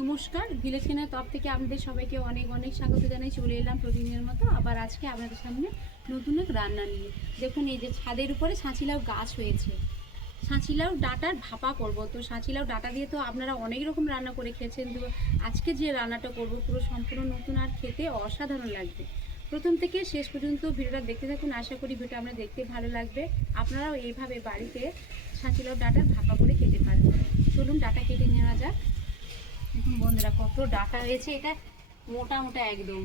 নমস্কার ভিলেজ কেনার তরফ থেকে আপনাদের সবাইকে অনেক অনেক স্বাগত জানাই। চলে এলাম প্রতিদিনের মতো। আবার আজকে আপনাদের সামনে নতুন এক রান্না নিয়ে। দেখুন, এই যে ছাদের উপরে সাঁচিলাও গাছ হয়েছে। সাঁচিলাও ডাটার ভাপা করব। তো সাঁচিলাও ডাটা দিয়ে তো আপনারা অনেক রকম রান্না করে খেয়েছেন। তো আজকে যে রান্নাটা করব, পুরো সম্পূর্ণ নতুন আর খেতে অসাধারণ লাগবে। প্রথম থেকে শেষ পর্যন্ত ভিডিওটা দেখতে থাকুন। আশা করি ভিডিওটা আপনার দেখতে ভালো লাগবে। আপনারাও এইভাবে বাড়িতে সাঁচিলাও ডাটার ভাপা করে খেতে পারেন। চলুন, ডাটা কেটে নেওয়া যাক। দেখুন বন্ধুরা কত ডাটা হয়েছে এটা? মোটা মোটা একদম।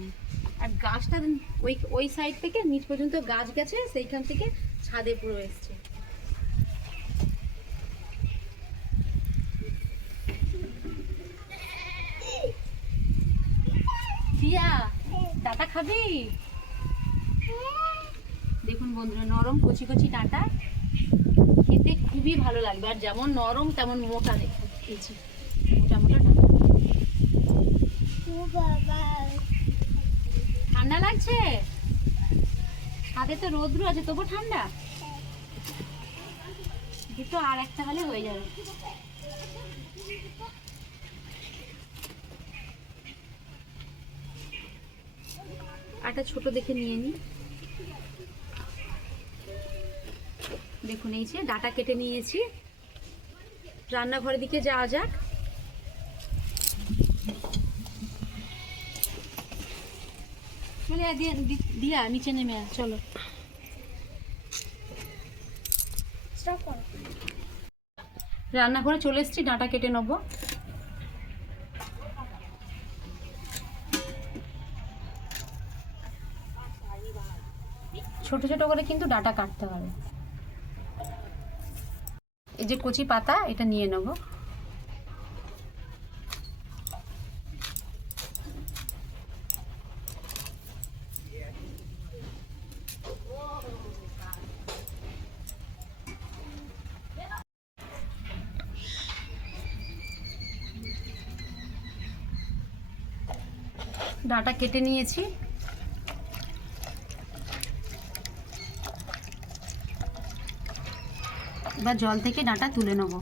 আর গাছটা ওই ওই সাইড থেকে নিচ পর্যন্ত গাছ গেছে, সেইখান থেকে ছাদে পুরো এসছে। দিয়া ডাটা খাবি? দেখুন বন্ধুরা, নরম কচি কচি ডাটা। খেতে খুবই ভালো লাগবে, আর যেমন নরম, তেমন মোটা দেখুন এই যে, মোটা মোটা ডাটা ঠান্ডা লাগছে? হাতে তো রোদ্রু আছে তবু ঠান্ডা? দুটো আর একটা হলে হয়ে যাবে। আটা ছোট দেখে নিয়ে নি। দেখুন, এই যে ডাটা কেটে নিয়েছি। রান্নাঘরের দিকে যাওয়া যাক। আয়, দিয়া নিচে নেমে চলো। রান্নাঘরে চলে এসেছি ডাঁটা কেটে নেব। ছোট ছোট করে কিন্তু ডাটা কাটতে হবে। এই যে কচি পাতা এটা নিয়ে নেব। ডাটা কেটে নিয়েছি। এবার জল থেকে ডাটা তুলে নেব।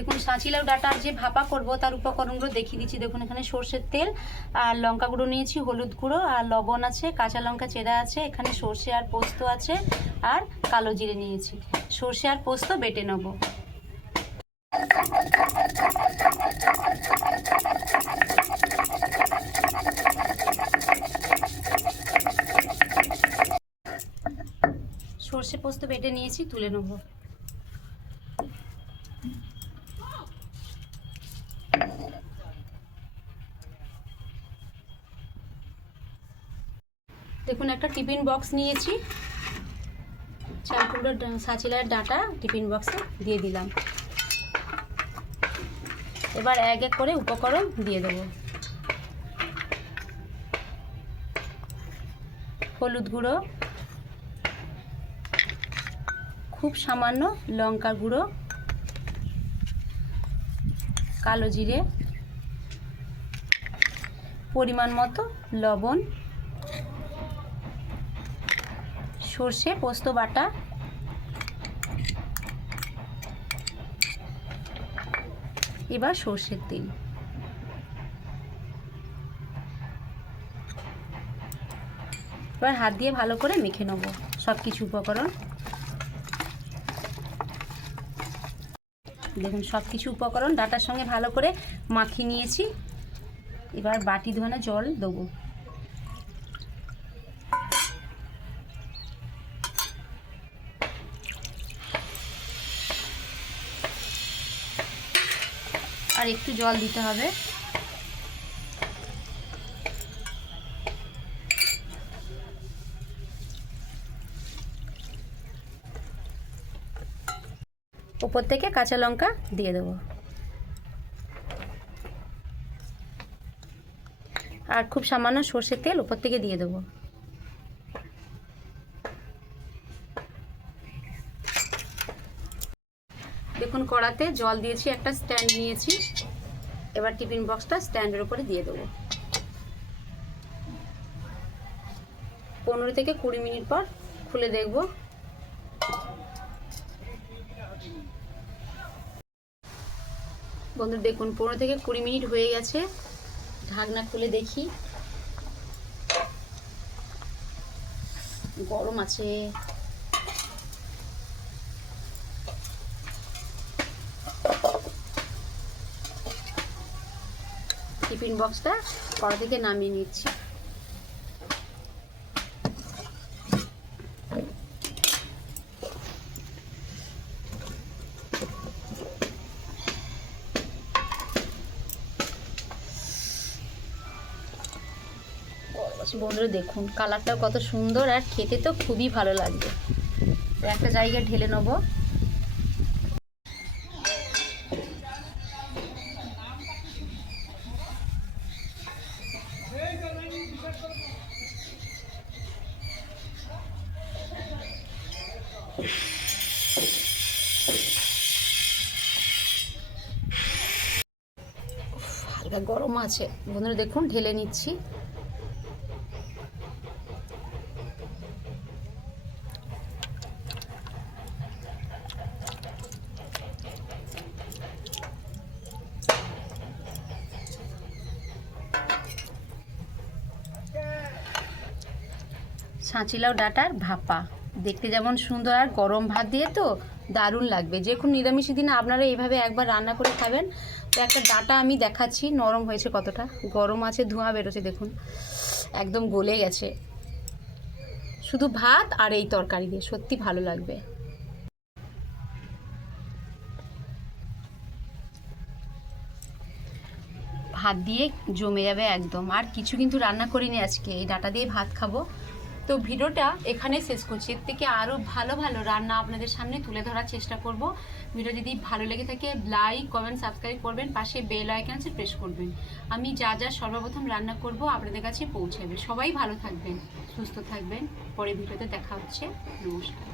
দেখুন সাঁচিলাও ডাটার যে ভাপা করব তার উপকরণগুলো দেখিয়ে দিচ্ছি। দেখুন, এখানে সর্ষের তেল, আর লঙ্কা গুঁড়ো নিয়েছি, হলুদ গুঁড়ো, আর লবণ আছে, কাঁচা লঙ্কা চেরা আছে, এখানে সর্ষে আর পোস্ত আছে, আর কালো জিরে নিয়েছি। সর্ষে আর পোস্ত বেটে নেব। সর্ষে পোস্ত বেটে নিয়েছি, তুলে নেব। দেখুন, একটা টিফিন বক্স নিয়েছি। চাল কুমড়োর ডা- সাঁচিলার ডাটা টিফিন বক্সে দিয়ে দিলাম। এবার এক এক করে উপকরণ দিয়ে দেবো। হলুদ গুঁড়ো, খুব সামান্য লঙ্কা গুঁড়ো, কালো জিরে, পরিমাণ মতো লবণ সর্ষে, পোস্ত বাটা। এবার সর্ষের তেল। এবার হাত দিয়ে ভালো করে মেখে নেব সব কিছু উপকরণ। দেখুন সব কিছু উপকরণ ডাটার সঙ্গে ভালো করে মাখিয়ে নিয়েছি। এবার বাটি ধোয়ানো জল দেবো। আর একটু জল দিতে হবে। উপর থেকে কাঁচা লঙ্কা দিয়ে দেবো। আর খুব সামান্য সর্ষের তেল উপর থেকে দিয়ে দেবো। কড়াতে জল দিয়েছি, একটা স্ট্যান্ড নিয়েছি। এবার টিফিন বক্সটা স্ট্যান্ডের উপরে দিয়ে দেবো। পনেরো থেকে কুড়ি মিনিট পর খুলে দেখব। বন্ধু, দেখুন, পনেরো থেকে কুড়ি মিনিট হয়ে গেছে। ঢাকনা খুলে দেখি। গরম আছে। টিফিন বক্সটা কড়া থেকে নামিয়ে নিচ্ছি। বন্ধুরা দেখুন কালারটাও কত সুন্দর আর খেতে তো খুবই ভালো লাগবে। একটা জায়গায় ঢেলে নেব। হালকা গরম আছে। বন্ধুরা, দেখুন, ঢেলে নিচ্ছি। ছাঁচিলাও ডাটার ভাপা। দেখতে যেমন সুন্দর আর গরম ভাত দিয়ে তো দারুণ লাগবে। যে কোনো নিরামিষের দিনে আপনারা এইভাবে একবার রান্না করে খাবেন। তো একটা ডাটা আমি দেখাচ্ছি, নরম হয়েছে কতটা? গরম আছে, ধোঁয়া বেরোচ্ছে, দেখুন। একদম গলে গেছে। শুধু ভাত আর এই তরকারি দিয়ে, সত্যি ভালো লাগবে। ভাত দিয়ে জমে যাবে একদম। আর কিছু কিন্তু রান্না করিনি আজকে, এই ডাটা দিয়ে ভাত খাব। তো ভিডিওটা এখানে শেষ করছি। এর থেকে আরও ভালো ভালো রান্না আপনাদের সামনে তুলে ধরার চেষ্টা করব। ভিডিও যদি ভালো লেগে থাকে লাইক কমেন্ট সাবস্ক্রাইব করবেন, পাশে বেল আইকন প্রেস করবেন। আমি যা যা সর্বপ্রথম রান্না করব আপনাদের কাছে পৌঁছাবে। সবাই ভালো থাকবেন, সুস্থ থাকবেন। পরে ভিডিওতে দেখা হচ্ছে। নমস্কার।